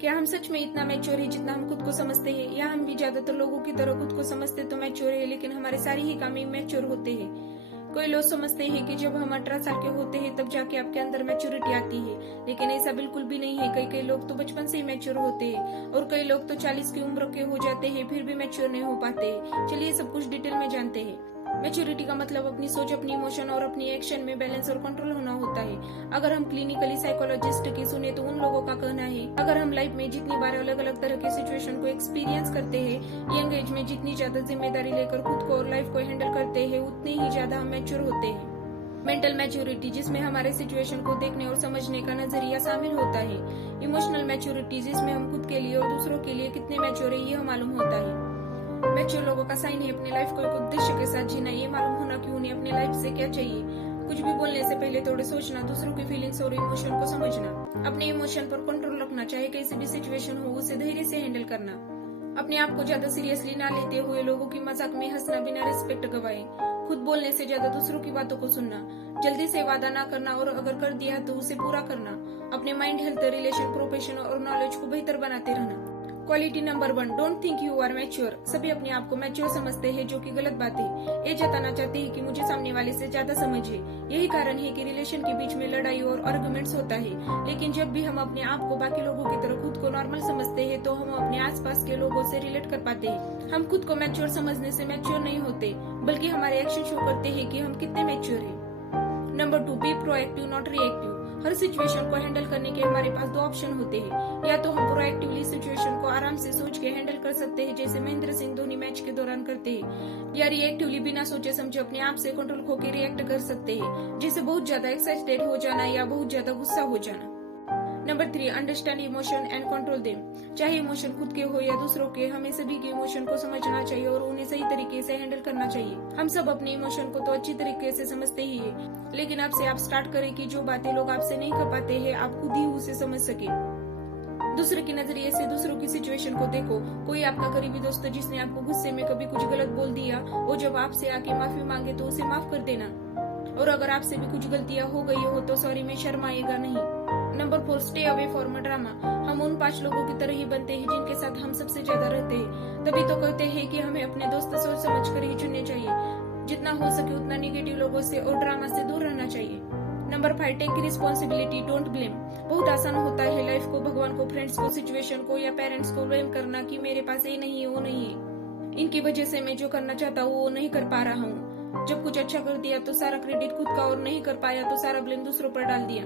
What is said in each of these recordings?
क्या हम सच में इतना मैच्योर है जितना हम खुद को समझते हैं, या हम भी ज्यादातर लोगों की तरह खुद को समझते तो मैच्योर है, लेकिन हमारे सारे ही काम मैच्योर होते हैं। कोई लोग समझते हैं कि जब हम 18 साल के होते हैं तब जाके आपके अंदर मैच्योरिटी आती है, लेकिन ऐसा बिल्कुल भी नहीं है। कई लोग तो बचपन से ही मैच्योर होते हैं और कई लोग तो 40 की उम्र के हो जाते हैं फिर भी मैच्योर नहीं हो पाते। चलिए सब कुछ डिटेल में जानते हैं। मैच्योरिटी का मतलब अपनी सोच, अपनी इमोशन और अपनी एक्शन में बैलेंस और कंट्रोल होना होता है। अगर हम क्लिनिकली साइकोलॉजिस्ट की सुने तो उन लोगों का कहना है, अगर हम लाइफ में जितनी बार अलग अलग तरह के सिचुएशन को एक्सपीरियंस करते हैं, यंग एज में जितनी ज्यादा जिम्मेदारी लेकर खुद को और लाइफ को हैंडल करते हैं, उतनी ही ज्यादा हम मैच्योर होते हैं। मेंटल मैच्योरिटी, जिसमें हमारे सिचुएशन को देखने और समझने का नजरिया शामिल होता है। इमोशनल मैच्योरिटी, जिसमें हम खुद के लिए और दूसरों के लिए कितने मैच्योर है यह मालूम होता है। मैच्योर लोगों का साइन है अपनी लाइफ को एक उद्देश्य के साथ जीना, ये मालूम होना कि उन्हें अपनी लाइफ से क्या चाहिए। कुछ भी बोलने से पहले थोड़े सोचना, दूसरों की फीलिंग्स और इमोशन को समझना, अपने इमोशन पर कंट्रोल रखना, चाहे कैसी भी सिचुएशन हो उसे धैर्य से हैंडल करना, अपने आप को ज्यादा सीरियसली ना लेते हुए लोगों की मजाक में हंसना बिना रिस्पेक्ट गवाए, खुद बोलने से ज्यादा दूसरों की बातों को सुनना, जल्दी से वादा ना करना और अगर कर दिया तो उसे पूरा करना, अपने माइंड, हेल्थ, रिलेशन, प्रोफेशन और नॉलेज को बेहतर बनाते रहना। Quality number 1, don't think you are mature. सभी अपने आप को मैच्योर समझते हैं, जो कि गलत बात है। ये जताना चाहते हैं कि मुझे सामने वाले से ज्यादा समझ है। यही कारण है कि रिलेशन के बीच में लड़ाई और आर्गुमेंट्स होता है। लेकिन जब भी हम अपने आप को बाकी लोगों की तरह खुद को नॉर्मल समझते हैं तो हम अपने आसपास के लोगों से रिलेट कर पाते हैं। हम खुद को मैच्योर समझने से मैच्योर नहीं होते, बल्कि हमारे एक्शन शो करते हैं कि हम कितने मैच्योर हैं। Number 2, be proactive not reactive. Her situation को हैंडल करने के हमारे पास 2 ऑप्शन होते हैं। या तो हम प्रोएक्टिवली सिचुएशन को आराम से सोच के हैंडल कर सकते हैं, जैसे महेंद्र सिंह धोनी मैच के दौरान करते हैं, या रिएक्टिवली बिना सोचे समझे अपने आप से कंट्रोल खो के रिएक्ट कर सकते हैं, जैसे बहुत ज्यादा एक्साइटेड हो जाना या बहुत ज्यादा गुस्सा हो जाना। Number 3, understand emotion and control them. चाहे इमोशन खुद के हो या दूसरों के, हमें सभी के इमोशन को समझना चाहिए और उन्हें सही तरीके से हैंडल करना चाहिए। हम सब अपने इमोशन को तो अच्छी तरीके से समझते ही है, लेकिन अब से आप स्टार्ट करें कि जो बातें लोग आपसे नहीं कर पाते हैं आप खुद ही उसे समझ सके। दूसरे के नजरिए से दूसरों की सिचुएशन को देखो। कोई आपका करीबी दोस्त जिसने आपको गुस्से में कभी कुछ गलत बोल दिया, वो जब आपसे आके माफी मांगे तो उसे माफ कर देना, और अगर आपसे भी कुछ गलतियां हो गई हो तो सॉरी में शर्माएगा नहीं। Number 4, stay away from drama. हम उन 5 लोगों की तरह ही बनते हैं जिनके साथ हम सबसे ज्यादा रहते हैं। तभी तो कहते हैं कि हमें अपने दोस्त सोच समझ कर ही चुनने चाहिए। जितना हो सके उतना निगेटिव लोगों से और ड्रामा से दूर रहना चाहिए। Number 5, take responsibility, don't blame. बहुत आसान होता है लाइफ को, भगवान को, फ्रेंड्स को, सिचुएशन को या पेरेंट्स को ब्लेम करना कि मेरे पास ये नहीं है, वो नहीं है, इनकी वजह से मैं जो करना चाहता हूँ वो नहीं कर पा रहा हूँ। जब कुछ अच्छा कर दिया तो सारा क्रेडिट खुद का, और नहीं कर पाया तो सारा ब्लेम दूसरों पर डाल दिया।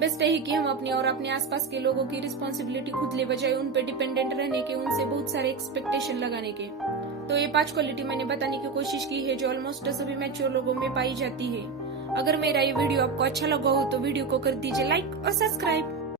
बेस्ट है कि हम अपनी और अपने आसपास के लोगों की रिस्पॉन्सिबिलिटी खुद ले, बजाय उन पे डिपेंडेंट रहने के, उनसे बहुत सारे एक्सपेक्टेशन लगाने के। तो ये 5 क्वालिटी मैंने बताने की कोशिश की है जो ऑलमोस्ट सभी मैच्योर लोगों में पाई जाती है। अगर मेरा ये वीडियो आपको अच्छा लगा हो तो वीडियो को कर दीजिए लाइक और सब्सक्राइब।